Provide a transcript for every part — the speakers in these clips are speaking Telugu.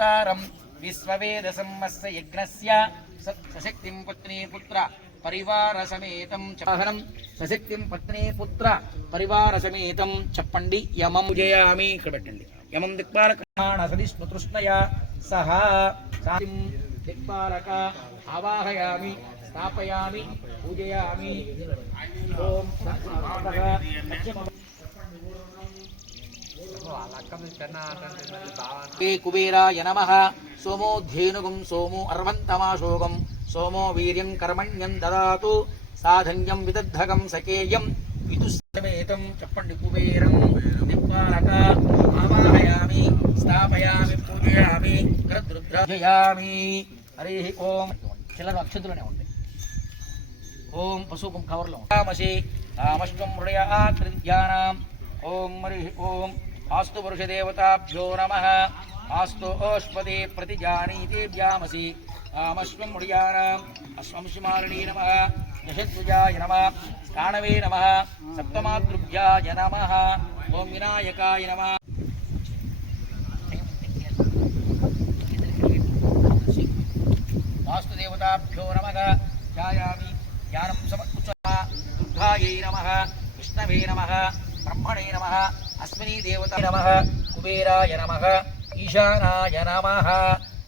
అవతారం. విశ్వవేద సంవత్స యజ్ఞస్య సశక్తిం పత్ని పుత్ర. పరివార సమేతం చహనం సశక్తిం పత్ని పుత్ర. పరివార సమేతం చెప్పండి. యమం జయామి. ఇక్కడ పెట్టండి. యమం దిక్పాలకాణ సదిష్ణుతృష్ణయ సహా. శాంతిం దిక్పాలక. ఆవాహయామి. స్థాపయామి. పూజయామి. ఓం సత్సంగః సత్యమ ే కుబేరాయ నమ. సోమో ధేనుగం సోమో అర్వంతమాశోకం సోమో వీర్యం కర్మణ్యం దదాతు సాధన్యం విదద్ధకం సకేయం. విదుస్తమేతం చెప్పండి కుబేరం. దిక్పాలక ఆవాహయామి స్థాపయామి పూజయామి కరద్రుద్రజయామి హరి ఓం. చిల్లర అక్షతులనే ఉంటాయి ఓం పశుకం కవర్లో తామసి తామశ్వం హృదయ ఆకృత్యానాం. ఓం హరి ఓం. ఆస్తు పురుషదేవతాభ్యో నమ ఆస్తు ఓష్పదే ప్రతిజానీతేభ్యామసి తామశ్వం హృదయానాం అశ్వంశిమాలినీ నమ యశధ్వజాయ నమ స్థానవే నమ సప్తమాతృభ్యాయ నమ ఓం వినాయకాయ నమ వాస్తుదేవతాభ్యో నమ ఛాయామి జ్ఞానం సమర్పుచ దుర్గాయై నమ విష్ణవే నమ బ్రహ్మణే నమ అస్మినీ దేవత నమ కుబేరాయ నమ ఈశానాయ నమ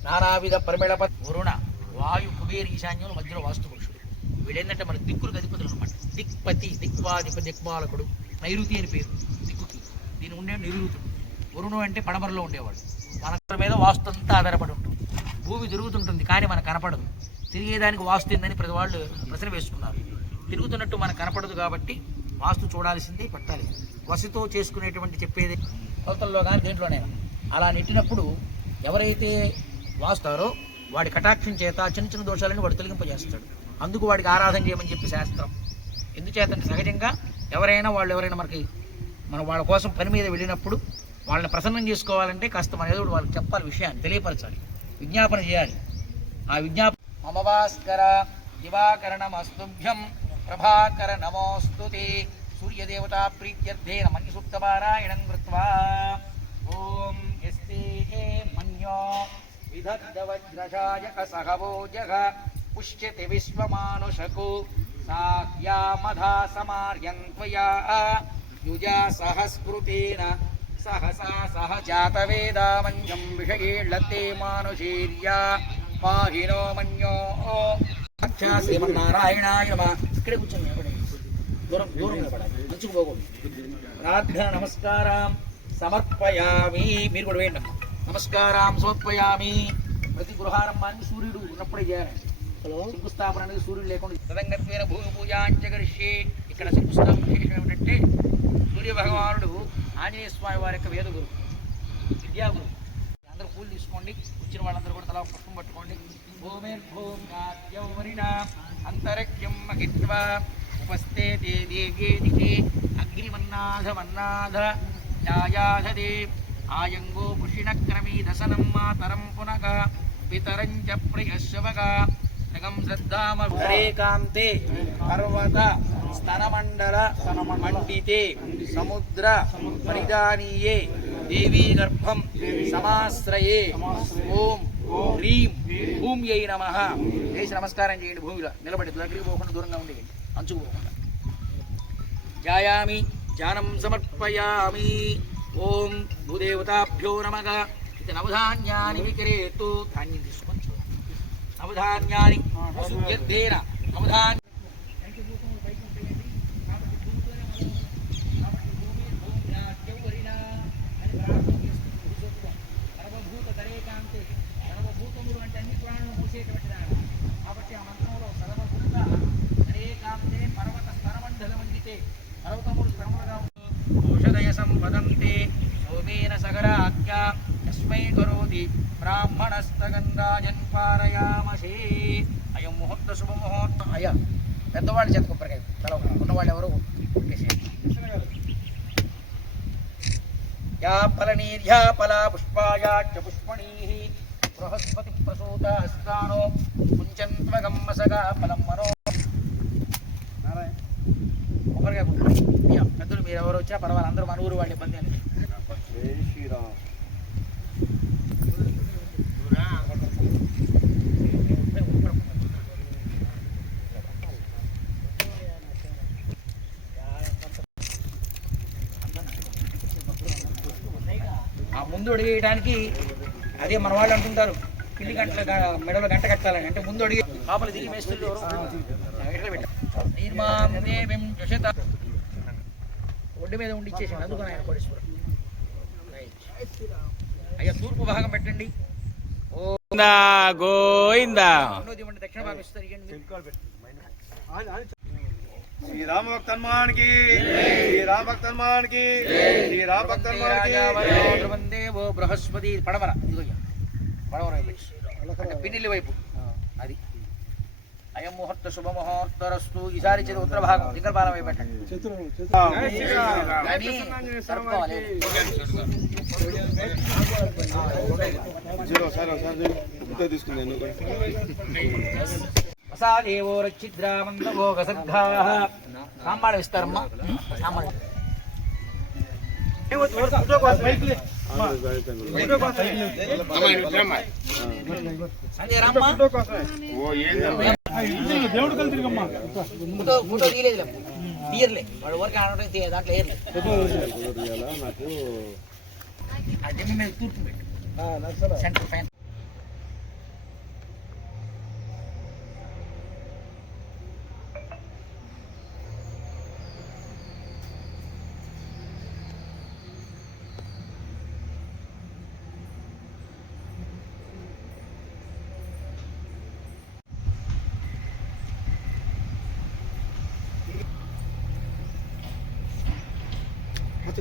నానావిధ పరిమళప వరుణ వాయు కుబేర ఈశాన్యుల మధ్యలో వాస్తు పురుషుడు. వీడేంటంటే మన దిక్కులకు అధిపతులు అనమాట దిక్పతి దిక్వాధిప దిక్పాలకుడు నైరుతి అని పేరు దిక్కుకి. దీని ఉండే నిరుతుడు. వరుణు అంటే పడమరలో ఉండేవాడు. మన మీద వాస్తు అంతా ఆధారపడి ఉంటుంది. భూమి తిరుగుతుంటుంది కానీ మనకు కనపడదు. తిరిగేదానికి వాస్తుందని ప్రతి వాళ్ళు ప్రశ్న వేసుకున్నారు. తిరుగుతున్నట్టు మనకు కనపడదు కాబట్టి వాస్తు చూడాల్సింది పట్టాలి. వసతో చేసుకునేటువంటి చెప్పేది కొలతల్లో కానీ దేంట్లోనైనా. అలా నెట్టినప్పుడు ఎవరైతే వాస్తారో వాడి కటాక్షం చేత చిన్న చిన్న దోషాలను వాడు తొలగింపజేస్తాడు. అందుకు వాడికి ఆరాధన చేయమని చెప్పి శాస్త్రం. ఎందుచేతంటే సహజంగా ఎవరైనా వాళ్ళు ఎవరైనా మనకి మనం వాళ్ళ కోసం పని మీద వెళ్ళినప్పుడు వాళ్ళని ప్రసన్నం చేసుకోవాలంటే కాస్త మన ఏదో వాళ్ళకి చెప్పాలి విషయాన్ని తెలియపరచాలి. విజ్ఞాపన చేయాలి. ఆ విజ్ఞాపన మమ భాస్కర దివాకరణమస్తుభ్యం ప్రభాకర నమోస్తు సూర్యదేవతా ప్రీత్యర్థేన మన్యసూక్తపారాయణం కృత్వా ఓం ఎస్తే మన్యో విదగ్ధవజ్రషాయక సహవోజగ పుష్యతి విశ్వమానుషకు సాహ్యామధా సమార్యంత్వయా యుజా సహస్కృతేన సహసా సహ జాతవేదామన్యం విషయేళ్ళతే మానుషీర్యా పాహినో మన్యో శ్రీమన్నారాయణాయ నమ ఇక్కడే కూర్చొని నిలబడండి. దూరం దూరం నిలబడాలి. మంచుకు పోకూడదు. ప్రార్థన నమస్కారం సమర్పయామి. మీరు కూడా వేయండి అమ్మా. నమస్కారం సమర్పయామి. ప్రతి గృహారంభాన్ని సూర్యుడు ఉన్నప్పుడే చేయాలి. హలో? శంకుస్థాపన అనేది సూర్యుడు లేకుండా తదంగత్వేన భూమి పూజాంచగరిష్యే ఇక్కడ శంకుస్థాపన విశేషం ఏమిటంటే సూర్య భగవానుడు ఆంజనేయ స్వామి వారి యొక్క వేద గురు విద్యాగురు అందరూ పూలు తీసుకోండి. వచ్చిన వాళ్ళందరూ కూడా తలా పుష్పం పట్టుకోండి. అంతరిక్షం మహిత్వా ఉపస్థే తే దేవేదితే అగ్నిమన్నాథ మన్నాథ ఛాయాధదే ఆయంగో పుషిణక్రమీదసనం మాతరం పునః పితరం చ ప్రియశవగా జగం శ్రద్ధామ పర్వత స్తనమండల మండితే సముద్ర దేవీ గర్భం సమాశ్రయే ఓం హ్రీం భూమి అయి నమ చేసి నమస్కారం చేయండి భూమిలో నిలబడి దగ్గరికి పోకుండా దూరంగా ఉండేయండి అంచుకు పోకుండా జాయామి జానం సమర్పయామి. ఓం భూదేవతాభ్యో నమగ ఇది నవధాన్యాని విక్రేతు. ధాన్యం తీసుకొని నవధాన్యాని వసుద్యర్థేన నవధాన్య ఆజ్ఞా యస్మై కరోతి బ్రాహ్మణస్తగంధాజన్ పారయామసే అయం ముహూర్త శుభముహూర్త అయ పెద్దవాళ్ళు చేత కొబ్బరికాయ తల ఉన్నవాళ్ళు ఎవరు? యా ఫలనీర్యా ఫలా పుష్పాయా పుష్పణీ. బృహస్పతి ప్రసూత హస్తానో కుంచన్త్వగమ్మసగా ఫలం మనో. కొబ్బరికాయ పెద్దలు మీరు ఎవరు వచ్చినా పర్వాలేదు. అందరూ మన ఊరు వాళ్ళు ఇబ్బంది అని శ్రీరామ్ ఆ ముందు అడిగేయడానికి అదే మన వాళ్ళు అంటుంటారు పిల్లి గంటల మెడలో గంట కట్టాలని. అంటే ముందు అడిగి లోపల ఒడ్డు మీద ఉండి ఇచ్చేసాను అందుకని ఆయన కోటేశ్వరం. అయ్యా తూర్పు భాగం పెట్టండి. గోవిందా గోవిందా. దక్షిణ భాగం ఇస్తారు ఇవ్వండి శ్రీ రామ భక్త హనుమాన్కి శ్రీ రామ భక్త హనుమాన్కి శ్రీ రామ భక్త హనుమాన్కి వందే ఓ బృహస్పతి పడమర ఇదిగో. పడమర పిన్నిల్లి వైపు. అది. అయం ముహూర్త శుభ ముహూర్తరస్తు ఈసారి ఇచ్చేది ఉత్తర భాగం దిగ్గర తీసుకుంది వసాదేవో రక్షిద్రామందవో గసర్గా సాంబాడు ఇస్తారమ్మా సాంబాడు సంజయ్ రామ్మా ఫోటో ఫోటో తీయలేదు తీయర్లే వాడు ఊరికి ఆడటం దాంట్లో ఏర్లే నాకు ఆ జమ్మి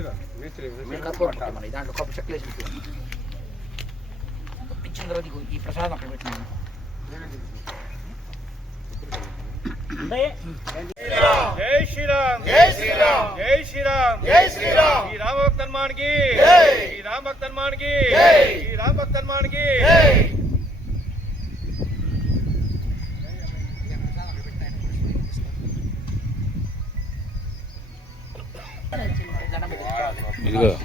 మరి దాంట్లో కప్పు చెక్కలు వేసి. ఇచ్చిన తర్వాత ఈ ప్రసాదం అక్కడ పెట్టినాను జై శ్రీరామ్. జై శ్రీరామ్. జై శ్రీరామ్. జై శ్రీరామ్. శ్రీ రామ భక్త హనుమాన్కి శ్రీ రామ భక్త హనుమాన్కి శ్రీ రామ భక్త 一个